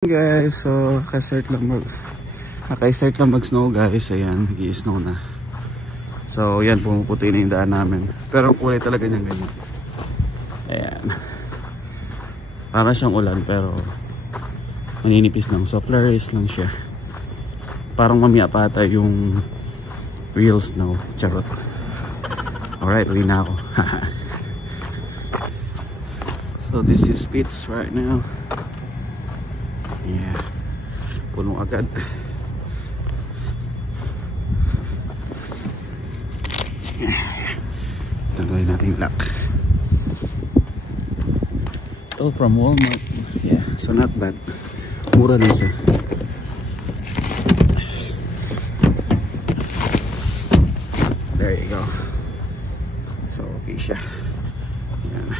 Guys, so naka-start lang mag-snow guys. Ayan, nag-i-snow na. So yan, pumuputi na yung daan namin. Pero ang kulay talaga niyan ganyan. Ayan, para siyang ulan pero maninipis lang. So flurries lang siya. Parang mamaya pa ata yung real snow. Charot. Alright, uwi na ako. So this is Spitz right now. Yeah, puno agad. Tanggalin natin yung lock. Ito from Walmart. Yeah, so not bad. Mura lang siya. There you go. So okay siya. Yan.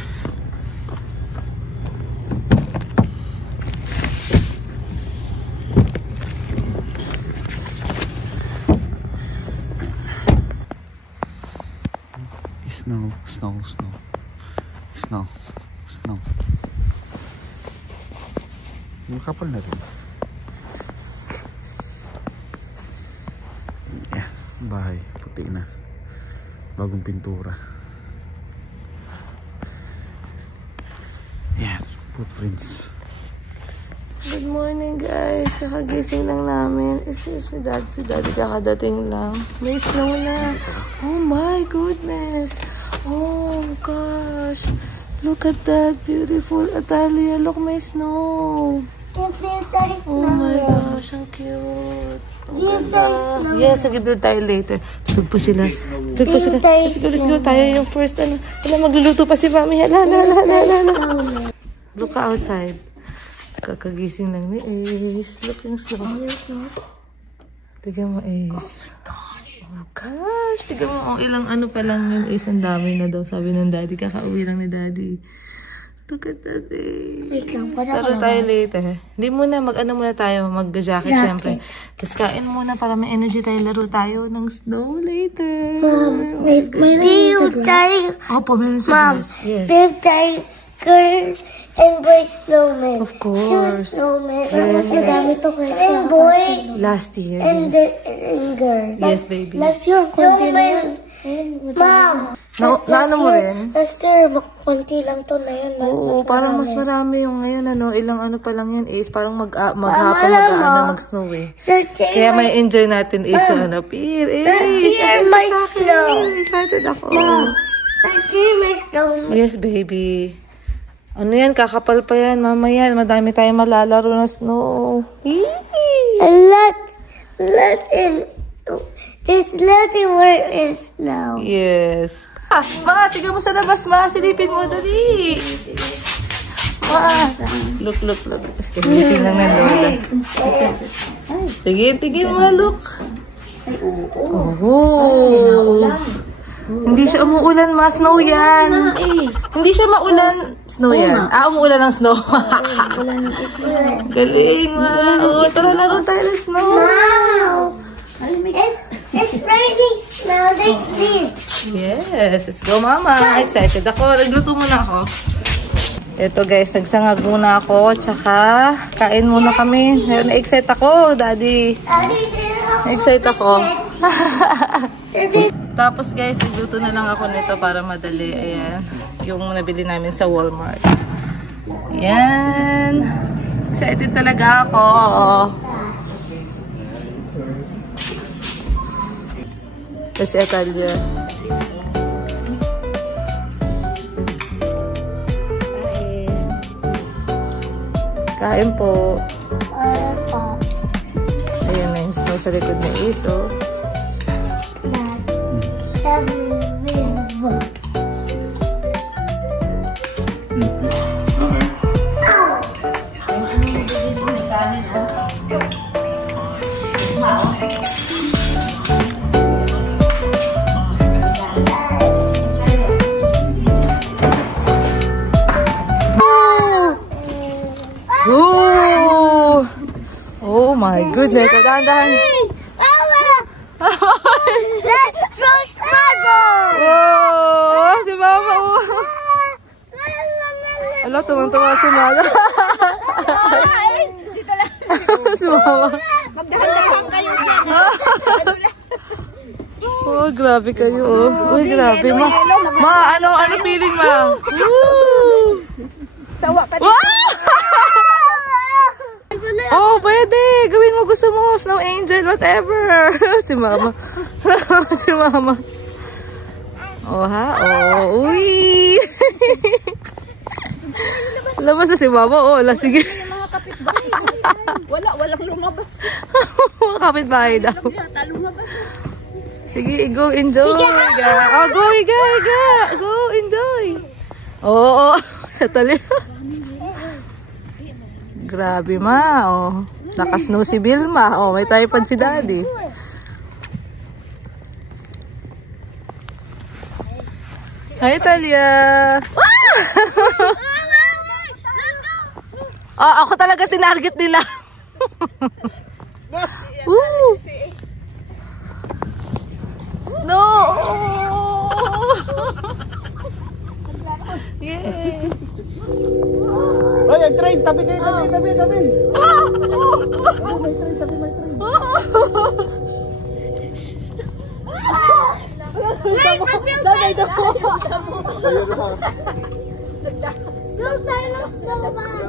Snow. Makapal na rin. Yeah, bahay. Puti na. Bagong pintura. Yeah, footprints. Good morning guys. Kakagising lang namin. Excuse me dad. Si daddy kakadating lang. May snow na. Oh my goodness. Oh gosh. Look at that beautiful Atalia. Look, may snow. Oh my gosh, ang cute. Ang ganda. Yes, mag-build tayo later. Tulog po sila. Let's go. Tayo yung first. Wala, magluluto pa si mami. Hala. Look outside. Kakagising lang ni Ace. Look yung snow. Tignan mo, Ace. Oh gosh, tignan mo, ilang ano pa lang yun, Ace, ang dami na daw, sabi ng daddy, kakauwi lang ni daddy. Look at that, Ace. Wait lang, Laro tayo later. Hindi muna, mag-ano muna tayo, mag-jacket syempre. Tapos kain muna para may energy tayo, laro tayo ng snow later. Wait, mayroon tayo. Opo, meron sa glass. Yes. Mayroon tayo girl and boy snowman. Of course. Two snowman. Mas madami to kayo. And boy. Last year, And yes. And girl. Yes, baby. Last year, konti na yun. Mom! Naano mo rin? Last year, konti lang to na yun. Oo, parang mas marami yung ngayon, ano, ilang ano pa lang yan, Ace, parang maghapon mag-snow eh. Kaya may enjoy natin, Ace, yung ano, Pier, Ace, may snow. Excited ako. May snow. Yes, baby. Ano yan, kakapal pa yan, mamaya, madami tayong malalaro na snow. And let's just let it work in snow. Yes. Ma, tignan mo sa labas, ma. Silipin mo, dali. Ma. Look. Kagising lang ng lola. Tigil mo, look. Oh. Hindi siya umuulan, ma. Snow yan. Hindi siya maulan. Snow yan. Umuulan ng snow. Galing, ma. Oh, tara, laro tayo ng snow. Wow. It's raining snow like this. Yes, let's go, mama. Excited ako. Nagluto muna ako. Ito guys, nagsangag muna ako. Tsaka, kain muna kami. Na-excite ako, daddy. Na-excite ako. Tapos guys, nagluto na lang ako nito para madali. Ayan, yung nabili namin sa Walmart. Ayan. Excited talaga ako. Kasi Atalia. Kain po. Ayan na yung snow sa likod na iso. Oh my goodness, dahan-dahan. Let's throw snowball! Wow! Si Mama! Ala, tumang-tuwa si Mama. Si Mama. Magdahan-dahan kayo dyan. Oh, grabe kayo, oh. Uy, grabe, Ma. Ma, ano feeling, Ma? Woo! Sawa ka Wow! Oh, pwede. Gawin mo gusto mo. Snow angel, whatever. Si Mama. Si Mama. Oh, ha? Oh, uy. Labas na si Mama. Oh, ala, sige. mga kapitbahay. Walang lumabas. Mga kapitbahay daw. Sige, go enjoy. Oh, go, Iga. Go, enjoy. Oo, sa tali. Grabe, Ma. Oh, nakasnow si Vilma. Oh, may typhoid si Daddy. Hi, Talia. Oh, ako talaga tinarget nila. Woo! Snow! Yay! Oy, ang train! Tabi kayo! Tabi! May train! Build tayo ng snowman.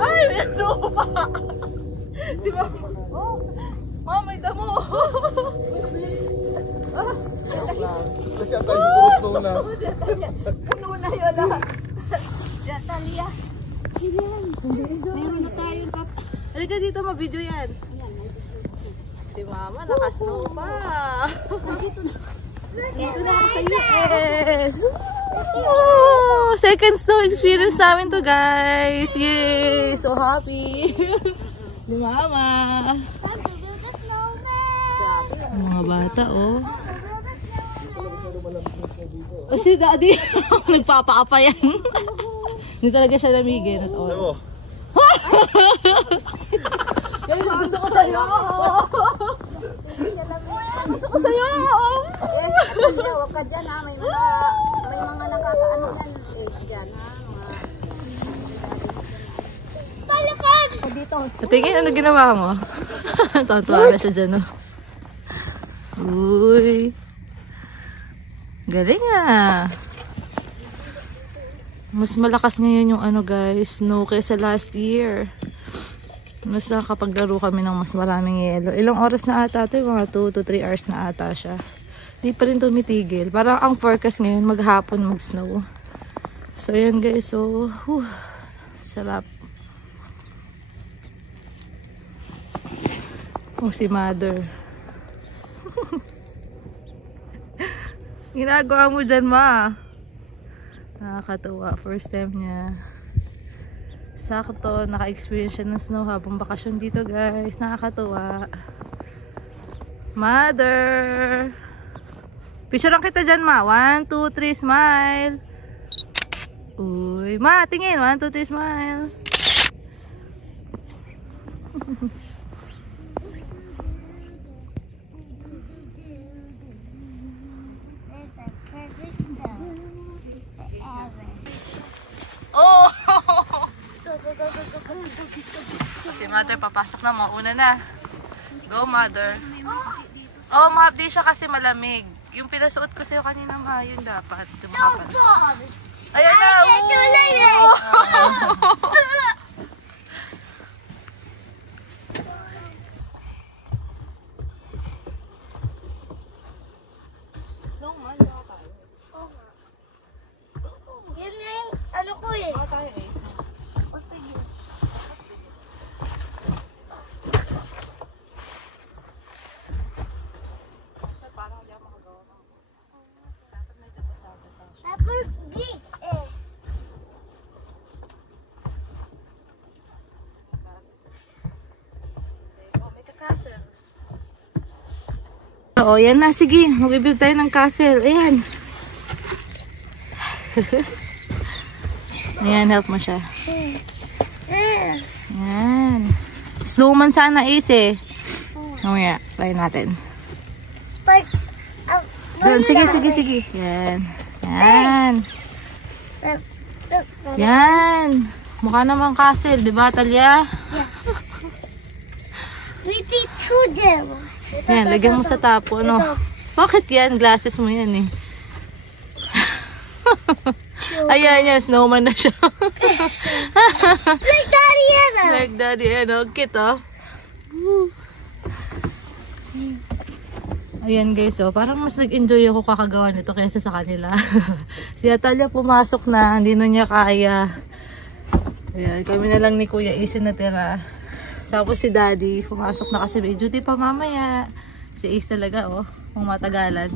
Ay, may lupa! Si Mama. Mama, may damo. Kasi ang tayo puro snow na. Puno na yun lahat. Talia. Meron na tayong Halika dito, ma-video yan. Si Mama, nakasnow pa. Dito na ako sa Yes! Oh, second snow experience namin to, guys. Yay! So happy. Si Mama. Time to build a snowman. Mga bata, oh. O si Daddy, nagpapaapa yan. Hindi talaga siya lamigin at all. Oo. Guys, gusto ko sa'yo! Gusto ko sa'yo! Yes, Talia, huwag ka dyan ha. May mga nakakaano dyan. Dyan ha. Palakad! Dito. Tingin, ano ginawa mo? Tatuwa na siya dyan, oh. Uy. Galing ah. Mas malakas ngayon yung ano guys, snow kaysa last year. Mas nakapaglaro kami ng mas maraming yelo. Ilang oras na ata ito? Mga 2 to 3 hours na ata siya. Di pa rin tumitigil. Parang ang forecast ngayon maghapon mag-snow. So ayan guys, so sarap. Oh, si Mother. Ginagawa mo dyan, Ma. Nakakatuwa. First time niya. Sakto, naka-experience siya ng snow habang bakasyon dito, guys. Nakakatuwa. Mother! Picture lang kita dyan, Ma. 1, 2, 3, smile. Uy, Ma, tingin. 1, 2, 3, smile. Oh! Si Mother papasok na, mauna na. Go, Mother. Oh, ma-update siya kasi malamig. Yung pinasuot ko sa'yo kanina, Ma, yun dapat. Ayan na! Yun na yung ano ko eh. Oo, tayo eh. O sige. Parang hindi ako makagawa ng dapat may kapasada-sa siya. Tapos gate eh. Oh, may ka-castle. Oo, yan na. Sige, mag-build tayo ng castle. Ayan. Ayan, help mo siya. Ayan. Snowman sana eh. Mamaya, try natin. But, Doon, sige. Yan. Yan. Yan. Mukha naman castle, di ba, Talia? Yan, lagyan mo sa tapo, no? Bakit yan? Glasses mo yan, eh. Ayan, yan. Snowman na siya. Like Daddy Anna. Like Daddy Anna. Cute, oh. Ayan, guys, oh. Parang mas nag-enjoy ako kakagawa nito kaysa sa kanila. Si Atalia pumasok na. Hindi na niya kaya. Ayan, kami na lang ni Kuya Ace natira. Tapos si Daddy, pumasok na kasi may duty pa mamaya. Si Ace talaga, oh. Kung matagalan.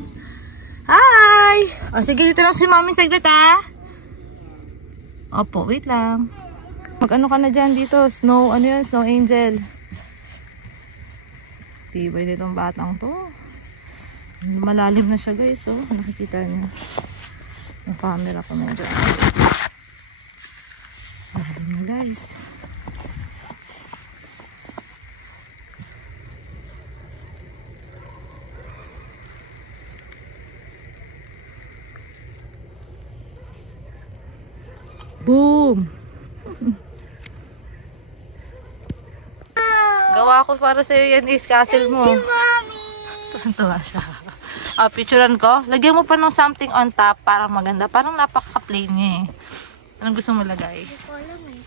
Hi! O, sige, dito lang si Mami saglit, ha? Opo, wait lang. Mag-ano ka na dyan dito? Snow, ano yun? Snow Angel. Tibay ditong batang to. Malalim na siya, guys, oh. Nakikita niyo. Yung camera ko na dyan. Malalim na, guys. Boom! Gawa ko para sa'yo yan, Ace Castle mo. Thank you, Mommy. Tuwa siya. Picturean ko. Lagyan mo pa ng something on top para maganda. Parang napaka-plain niya eh. Anong gusto mo lagay? Hindi ko alam eh.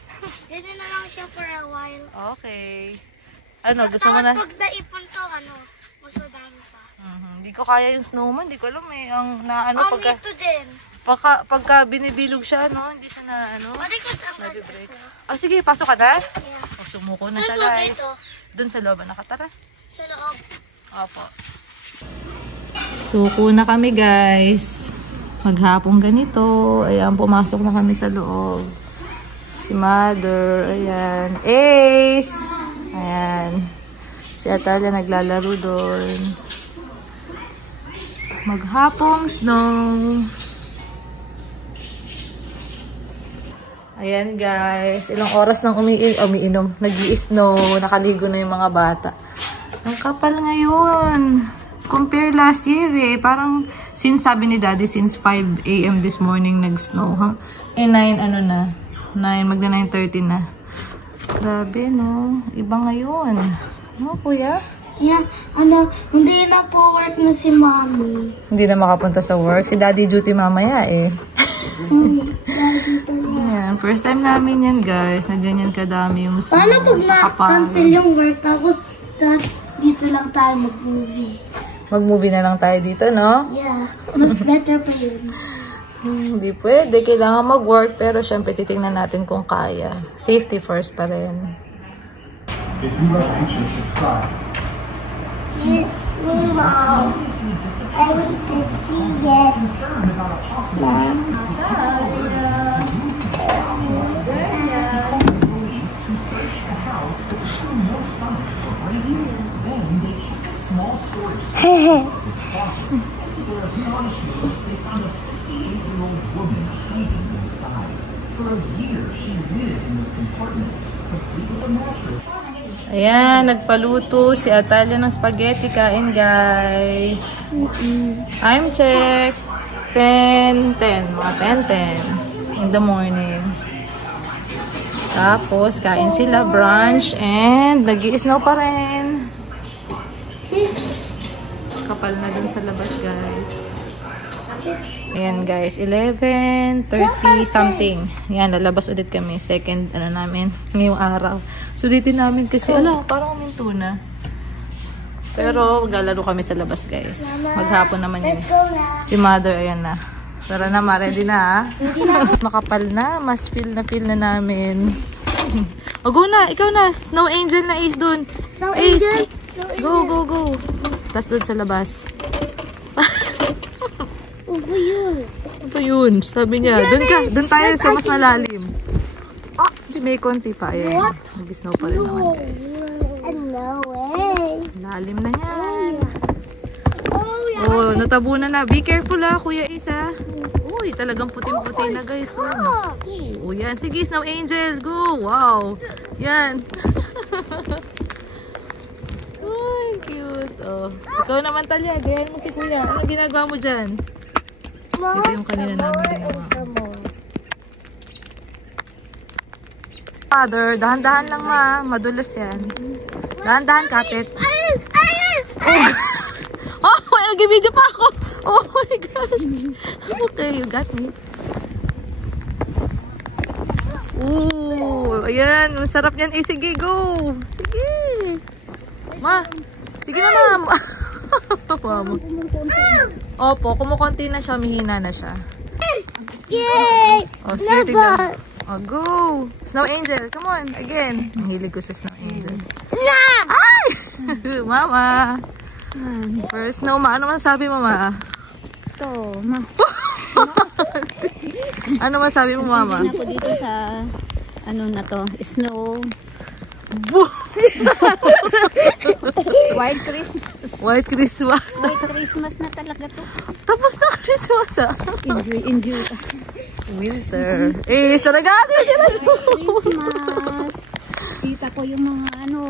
Ganyan na lang siya for a while. Okay. Ano, gusto mo na? Tapos pag naipon to, mas madami pa. Hindi ko kaya yung snowman. Hindi ko alam eh. Ang naano Oh, me too din. pagka binibilog siya, no? Hindi siya na ano. Nabi-break. Sige, pasok ka na? Yeah. Sumuko na siya, guys. Doon sa loob, nakatara? Sa loob. Opo. Suko na kami, guys. Maghapong ganito. Ayan, pumasok na kami sa loob. Si Mother. Ayan. Ace! Ayan. Si Atalia naglalaro doon. Maghapong snow. Ayan, guys. Ilang oras nang umiinom. Nag-i-snow. Nakaligo na yung mga bata. Ang kapal ngayon. Compare last year eh. Parang, since sabi ni Daddy, since 5 AM this morning nag-snow. Huh? Eh, 9 ano na. 9, magna 9:30 na. Grabe, no? Iba ngayon. No, Kuya? Yeah, hindi na po work na si Mommy. Hindi na makapunta sa work. Si Daddy duty mamaya eh. Ayan, first time namin yan, guys. Na ganyan kadami yung snow. Paano pag na-cancel yung work tapos dito lang tayo mag-movie? Mag-movie na lang tayo dito, no? Yeah, mas better pa yun. Hindi pwede. Kailangan mag-work pero syempre titingnan natin kung kaya. Safety first pa rin. If you are anxious, subscribe. Yes, me, Mom. I need to see it. Concerned about a possible police who searched the house but showed no signs of a break-in. Then they checked a small storage space of his closet. And to their astonishment, they found a 58-year-old woman hiding inside. For a year, she lived in this compartment, complete with a mattress. Ayan, nagpaluto si Atalia ng spaghetti. Kain, guys. Time check. 10:10. Mga 10:10 in the morning. Tapos, kain sila. Brunch. And nag-i-snow pa rin. Kapal na dun sa labas, guys. Ayan, guys. 11:30 something. Ayan, lalabas ulit kami. Second, namin, ngayong araw. Sulitin namin kasi, parang uminto na. Pero, maglalaro kami sa labas, guys. Maghapon naman yan. Si Mother, ayan na. Tara na, ready na, ha? Mas makapal na. Mas feel na namin. O, go na. Ikaw na. Snow Angel na, Ace dun. Snow Ace. Angel? Go, go, go. Tapos dun sa labas. Ano yun? Ano yun? Sabi niya, dun tayo sa mas malalim. May konti pa. Ayan. Nag-snow pa rin naman, guys. No way. Lalim na yan. Oh, natabunan na. Be careful ha, Kuya Isa. Uy, talagang puting-puti na, guys. Oh, yan. Sige, Snow Angel. Go. Wow. Yan. Ay, cute. Oh. Ikaw naman, Talia. Gayan mo si Kuya. Ano ginagawa mo dyan? Ito yung kanina namin ginawa. Father, dahan-dahan lang, ma. Madulas yan. Dahan-dahan, kapit. Oh, nag-video pa ako. Oh my gosh. Okay, you got me. Ooh, ayan. Masarap yan. Eh, sige, go. Sige. Ma. Sige na, ma'am. Mama. Opo, kumukunti na siya. Mahina na siya. Yay! Oh, sige, tingnan. Oh, go. Snow Angel. Come on. Again. Ang hilig ko sa Snow Angel. Ay! Mama. First snow, ma. Ano masasabi mo, ma? Ito, ma. Ano masabi mo, mama? Ako dito sa, ano na to, snow. White Christmas. White Christmas. White Christmas na talaga to. Tapos na Christmas, ah. Enjoy. Winter. Eh, saragati. Christmas. Kita ko yung mga ano.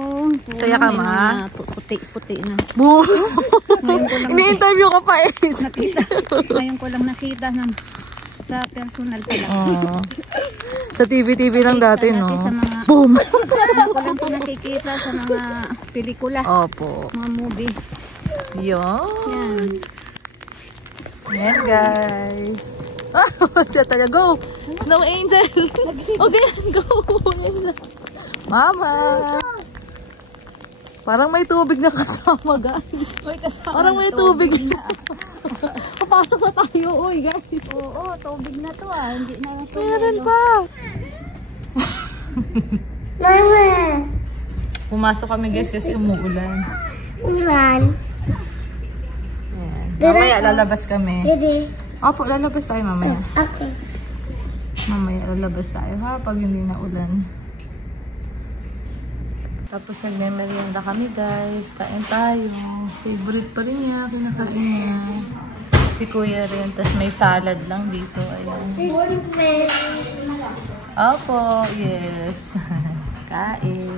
Saya ka, ma? Puti-puti na. Boo! Ngayon ko lang Ini-interview ka pa, eh. nakita. Ngayon ko lang nakita ng sa personal pala. Oh. Sa TV lang dati, no? Sa mga, Boom! ngayon ko lang po nakikita sa mga pelikula. Opo. Mga movie. Yan. Yan. Yan, guys. Siya tayo. Go! Snow Angel! Okay, go! Mama! Parang may tubig na kasama, guys. Parang may tubig na. Papasok na tayo, oy, guys. Oo, tubig na to ah. Hindi na yung tubig. Meron pa. Mama! Pumasok kami, guys, kasi umuulan. Ulan. Ayan. Mamaya, lalabas kami. Dede. Opo, lalabas tayo mamaya. Okay. Mamaya, lalabas tayo, ha? Pag hindi na ulan. Tapos nagme-merienda kami, guys. Kain tayo. Favorite pa rin niya. Kinakain niya. Si Kuya rin. Tapos may salad lang dito. Ayan. Opo, yes. Kain.